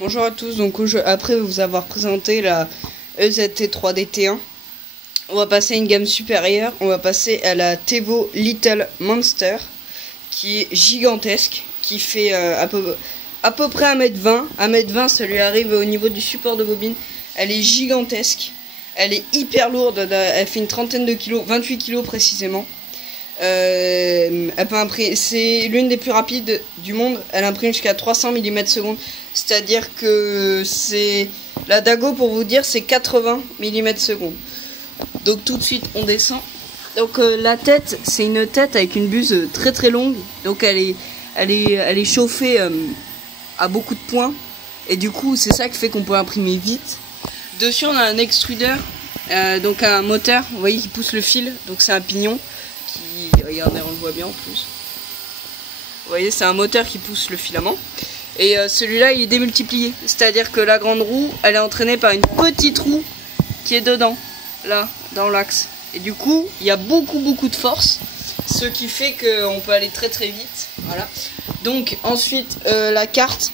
Bonjour à tous, donc après vous avoir présenté la EZT 3D T1, on va passer à une gamme supérieure, on va passer à la Tevo Little Monster, qui est gigantesque, qui fait à peu près 1m20, 1m20 ça lui arrive au niveau du support de bobine, elle est gigantesque, elle est hyper lourde, elle fait une trentaine de kilos, 28 kilos précisément. Elle peut imprimer, c'est l'une des plus rapides du monde, elle imprime jusqu'à 300 mm/s, c'est-à-dire que c'est la Dago, pour vous dire, c'est 80 mm/s. Donc tout de suite on descend. Donc la tête, c'est une tête avec une buse très très longue, donc elle est chauffée à beaucoup de points, et du coup c'est ça qui fait qu'on peut imprimer vite. Dessus on a un extrudeur, donc un moteur, vous voyez, qui pousse le fil, donc c'est un pignon. Regardez, on le voit bien en plus. Vous voyez, c'est un moteur qui pousse le filament. Et celui-là, il est démultiplié. C'est-à-dire que la grande roue, elle est entraînée par une petite roue qui est dedans, là, dans l'axe. Et du coup, il y a beaucoup de force, ce qui fait qu'on peut aller très vite. Voilà. Donc, ensuite, la carte,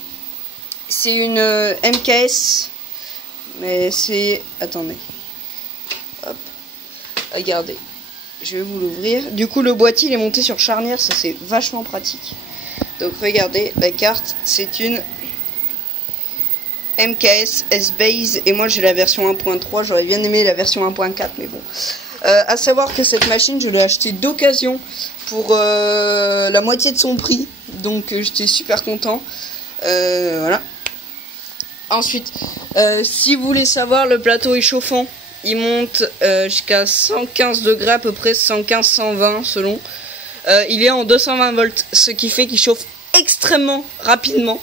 c'est une MKS. Mais c'est... Attendez. Hop. Regardez. Je vais vous l'ouvrir. Du coup, le boîtier il est monté sur charnière, ça c'est vachement pratique. Donc regardez, la carte, c'est une MKS S-Base, et moi j'ai la version 1.3, j'aurais bien aimé la version 1.4, mais bon. À savoir que cette machine, je l'ai achetée d'occasion pour la moitié de son prix, donc j'étais super content. Voilà. Ensuite, si vous voulez savoir, le plateau est chauffant. Il monte jusqu'à 115 degrés, à peu près 115-120 selon. Il est en 220 volts, ce qui fait qu'il chauffe extrêmement rapidement.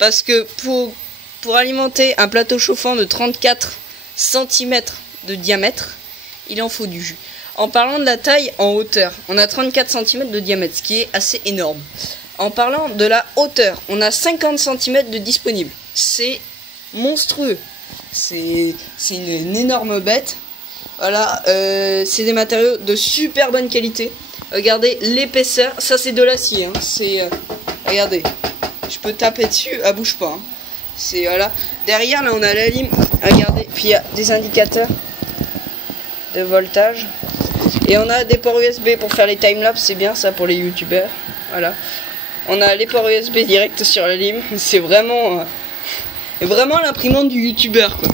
Parce que pour alimenter un plateau chauffant de 34 cm de diamètre, il en faut du jus. En parlant de la taille en hauteur, on a 34 cm de diamètre, ce qui est assez énorme. En parlant de la hauteur, on a 50 cm de disponible. C'est monstrueux. C'est une énorme bête. Voilà, c'est des matériaux de super bonne qualité. Regardez l'épaisseur, ça c'est de l'acier. Hein. C'est regardez, je peux taper dessus, elle bouge pas. Hein. C'est voilà. Derrière là on a la lime. Regardez, puis il y a des indicateurs de voltage. Et on a des ports USB pour faire les timelapse, c'est bien ça pour les youtubeurs. Voilà. On a les ports USB direct sur la lime. C'est vraiment l'imprimante du youtubeur quoi.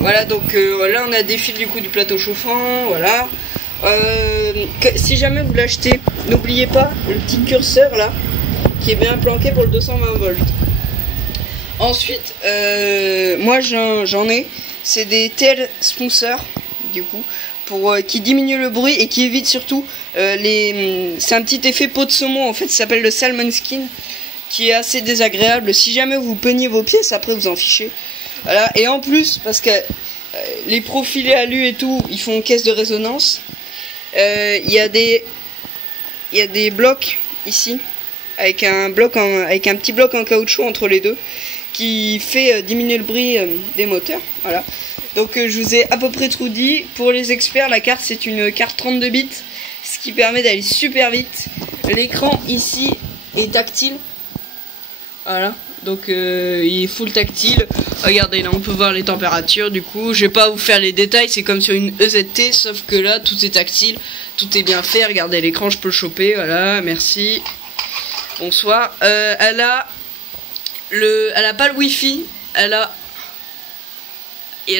Voilà, donc là on a des fils du coup du plateau chauffant. Voilà. Si jamais vous l'achetez, n'oubliez pas le petit curseur là qui est bien planqué pour le 220 volts. Ensuite moi j'en ai, c'est des TL Sponsor du coup pour qui diminue le bruit et qui évite surtout c'est un petit effet peau de saumon en fait, ça s'appelle le salmon skin, qui est assez désagréable. Si jamais vous peignez vos pièces, après vous en fichez. Voilà. Et en plus, parce que les profilés alu et tout, ils font caisse de résonance. Il y a des blocs ici, avec un petit bloc en caoutchouc entre les deux, qui fait diminuer le bruit des moteurs. Voilà. Donc je vous ai à peu près tout dit. Pour les experts, la carte c'est une carte 32 bits, ce qui permet d'aller super vite. L'écran ici est tactile. Voilà, donc il est full tactile. Regardez, là on peut voir les températures. Du coup, je vais pas vous faire les détails, c'est comme sur une EZT, sauf que là tout est tactile, tout est bien fait. Regardez l'écran, je peux le choper. Voilà, merci. Bonsoir. Elle a pas le wifi, elle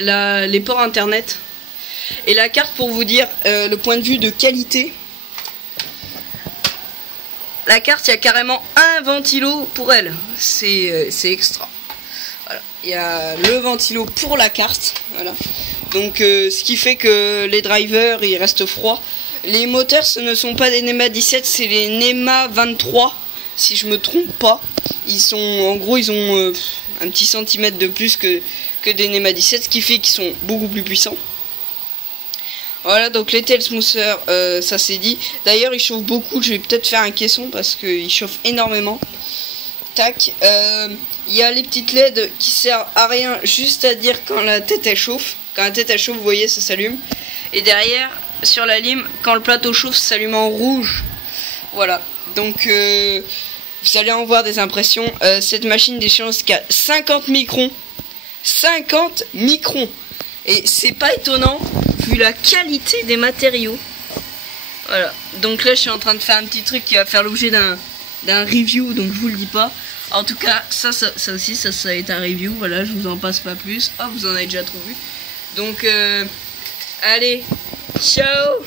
a les ports internet. Et la carte, pour vous dire le point de vue de qualité. La carte, il y a carrément un ventilo pour elle. C'est extra. Voilà. Il y a le ventilo pour la carte. Voilà. Donc, ce qui fait que les drivers, ils restent froids. Les moteurs, ce ne sont pas des NEMA 17, c'est les NEMA 23, si je me trompe pas. En gros, ils ont un petit centimètre de plus que des NEMA 17, ce qui fait qu'ils sont beaucoup plus puissants. Voilà, donc les TL Smoother, ça c'est dit. D'ailleurs, il chauffe beaucoup. Je vais peut-être faire un caisson parce qu'il chauffe énormément. Tac. Il y a les petites LED qui servent à rien, juste à dire quand la tête elle chauffe. Quand la tête elle chauffe, vous voyez, ça s'allume. Et derrière, sur la lime, quand le plateau chauffe, ça s'allume en rouge. Voilà. Donc Vous allez en voir des impressions. Cette machine déchire jusqu'à 50 microns. 50 microns. Et c'est pas étonnant vu la qualité des matériaux. Voilà. Donc là je suis en train de faire un petit truc qui va faire l'objet d'un review. Donc je vous le dis pas. En tout cas ça aussi ça va être un review. Voilà, je vous en passe pas plus. Oh, vous en avez déjà trop vu. Donc allez, ciao.